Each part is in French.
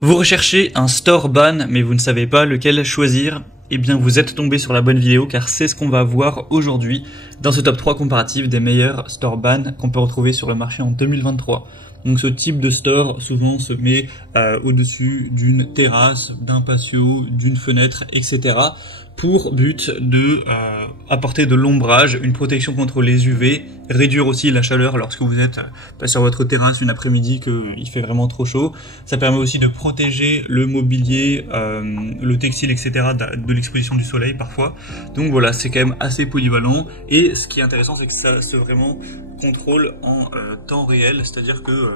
Vous recherchez un store ban mais vous ne savez pas lequel choisir? Eh bien vous êtes tombé sur la bonne vidéo car c'est ce qu'on va voir aujourd'hui dans ce top 3 comparatif des meilleurs store ban qu'on peut retrouver sur le marché en 2023. Donc ce type de store souvent se met au-dessus d'une terrasse, d'un patio, d'une fenêtre, etc. pour but de apporter de l'ombrage, une protection contre les UV, réduire aussi la chaleur lorsque vous êtes sur votre terrasse une après-midi qu'il fait vraiment trop chaud. Ça permet aussi de protéger le mobilier, le textile, etc. de l'exposition du soleil parfois. Donc voilà, c'est quand même assez polyvalent. Et ce qui est intéressant, c'est que ça se vraiment contrôle en temps réel, c'est-à-dire que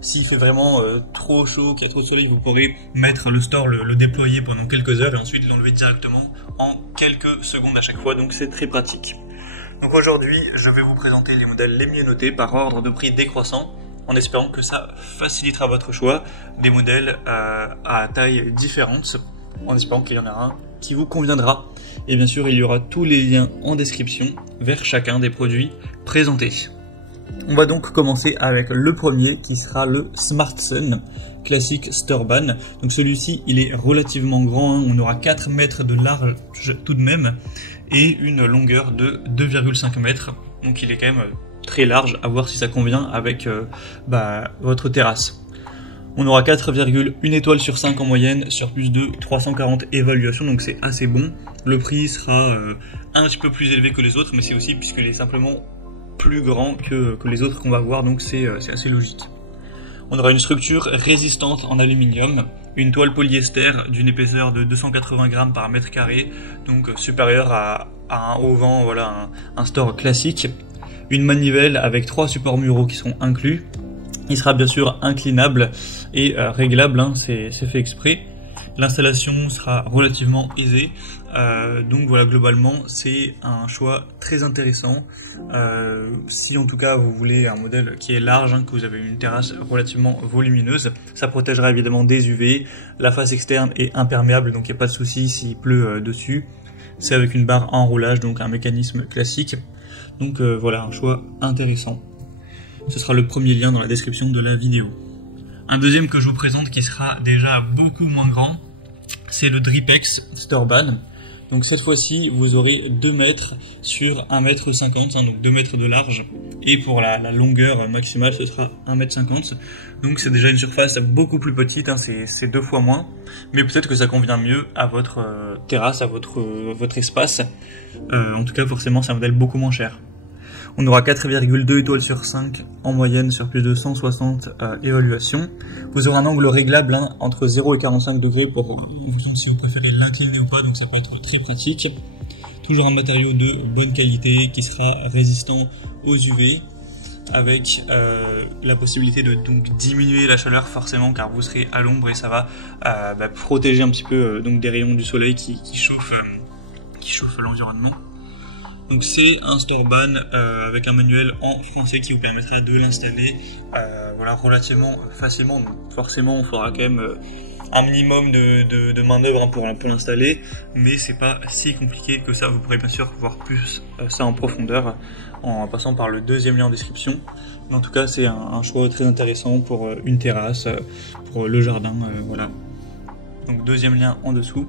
s'il fait vraiment trop chaud, qu'il y a trop de soleil, vous pourrez mettre le store, le déployer pendant quelques heures et ensuite l'enlever directement en quelques secondes à chaque fois, donc c'est très pratique. Donc aujourd'hui, je vais vous présenter les modèles les mieux notés par ordre de prix décroissant, en espérant que ça facilitera votre choix des modèles à taille différente, en espérant qu'il y en a un qui vous conviendra. Et bien sûr, il y aura tous les liens en description vers chacun des produits présentés. On va donc commencer avec le premier qui sera le SmartSun classique Store Ban. Donc celui-ci il est relativement grand, hein. On aura 4 mètres de large tout de même et une longueur de 2,5 mètres. Donc il est quand même très large, à voir si ça convient avec votre terrasse. On aura 4,1 étoiles sur 5 en moyenne sur plus de 340 évaluations, donc c'est assez bon. Le prix sera un petit peu plus élevé que les autres, mais c'est aussi puisqu'il est simplement plus grand que les autres qu'on va voir, donc c'est assez logique. On aura une structure résistante en aluminium, une toile polyester d'une épaisseur de 280 grammes par mètre carré, donc supérieure à un auvent, voilà, un store classique. Une manivelle avec 3 supports muraux qui seront inclus. Il sera bien sûr inclinable et réglable, hein, c'est fait exprès. L'installation sera relativement aisée, donc voilà, globalement c'est un choix très intéressant. Si en tout cas vous voulez un modèle qui est large, hein, que vous avez une terrasse relativement volumineuse, ça protégera évidemment des UV, la face externe est imperméable donc il n'y a pas de souci s'il pleut dessus. C'est avec une barre en roulage, donc un mécanisme classique, donc voilà, un choix intéressant. Ce sera le premier lien dans la description de la vidéo. Un deuxième que je vous présente qui sera déjà beaucoup moins grand, c'est le Dripex Store Ban. Donc cette fois-ci, vous aurez 2 mètres sur 1,50 m, hein, donc 2 mètres de large. Et pour la longueur maximale, ce sera 1,50 m. Donc c'est déjà une surface beaucoup plus petite, hein, c'est 2 fois moins. Mais peut-être que ça convient mieux à votre terrasse, à votre espace. En tout cas, forcément, c'est un modèle beaucoup moins cher. On aura 4,2 étoiles sur 5 en moyenne sur plus de 160 évaluations. Vous aurez un angle réglable, hein, entre 0 et 45 degrés pour si vous préférez l'incliner ou pas, donc ça peut être très pratique. Toujours un matériau de bonne qualité qui sera résistant aux UV, avec la possibilité de donc diminuer la chaleur forcément car vous serez à l'ombre et ça va protéger un petit peu donc des rayons du soleil qui chauffent l'environnement. Donc c'est un store ban avec un manuel en français qui vous permettra de l'installer voilà, relativement facilement. Donc forcément il faudra quand même un minimum de main d'œuvre, hein, pour l'installer, mais c'est pas si compliqué que ça. Vous pourrez bien sûr voir plus ça en profondeur en passant par le deuxième lien en description. Mais en tout cas c'est un choix très intéressant pour une terrasse, pour le jardin, voilà. Donc deuxième lien en dessous.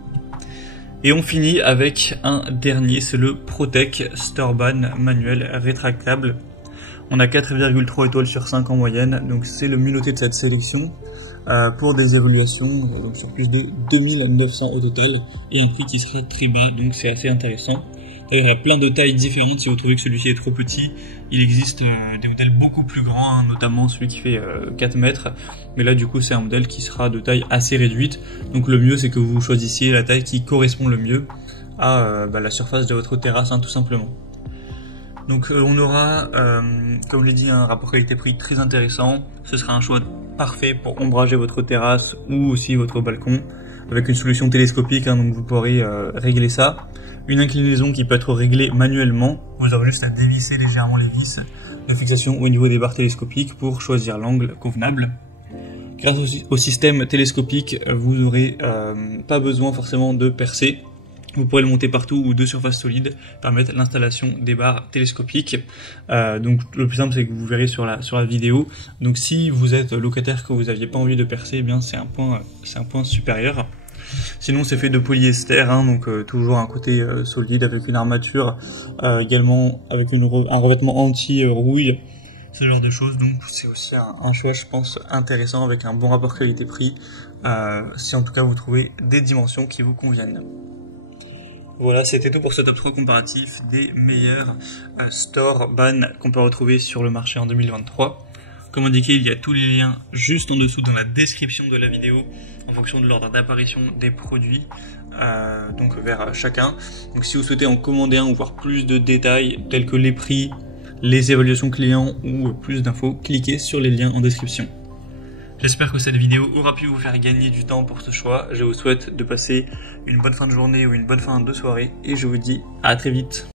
Et on finit avec un dernier, c'est le Protec Store Ban manuel rétractable. On a 4,3 étoiles sur 5 en moyenne, donc c'est le mieux noté de cette sélection pour des évaluations donc sur plus de 2900 au total et un prix qui sera très bas, donc c'est assez intéressant. Il y a plein de tailles différentes. Si vous trouvez que celui-ci est trop petit, il existe des modèles beaucoup plus grands, hein, notamment celui qui fait 4 mètres. Mais là, du coup, c'est un modèle qui sera de taille assez réduite. Donc le mieux, c'est que vous choisissiez la taille qui correspond le mieux à la surface de votre terrasse, hein, tout simplement. Donc on aura, comme je l'ai dit, un rapport qualité-prix très intéressant. Ce sera un choix parfait pour ombrager votre terrasse ou aussi votre balcon, avec une solution télescopique, hein, donc vous pourrez régler ça. Une inclinaison qui peut être réglée manuellement, vous aurez juste à dévisser légèrement les vis de fixation au niveau des barres télescopiques pour choisir l'angle convenable. Grâce au système télescopique, vous n'aurez pas besoin forcément de percer. Vous pourrez le monter partout ou deux surfaces solides permettent l'installation des barres télescopiques. Donc le plus simple c'est que vous verrez sur la vidéo. Donc si vous êtes locataire que vous n'aviez pas envie de percer, eh bien c'est un point supérieur. Sinon c'est fait de polyester, hein, donc toujours un côté solide avec une armature, également avec un revêtement anti-rouille, ce genre de choses. Donc c'est aussi un choix je pense intéressant avec un bon rapport qualité-prix, si en tout cas vous trouvez des dimensions qui vous conviennent. Voilà, c'était tout pour ce top 3 comparatif des meilleurs Store Ban qu'on peut retrouver sur le marché en 2023. Comme indiqué, il y a tous les liens juste en dessous dans la description de la vidéo en fonction de l'ordre d'apparition des produits, donc vers chacun. Donc si vous souhaitez en commander un ou voir plus de détails tels que les prix, les évaluations clients ou plus d'infos, cliquez sur les liens en description. J'espère que cette vidéo aura pu vous faire gagner du temps pour ce choix. Je vous souhaite de passer une bonne fin de journée ou une bonne fin de soirée et je vous dis à très vite.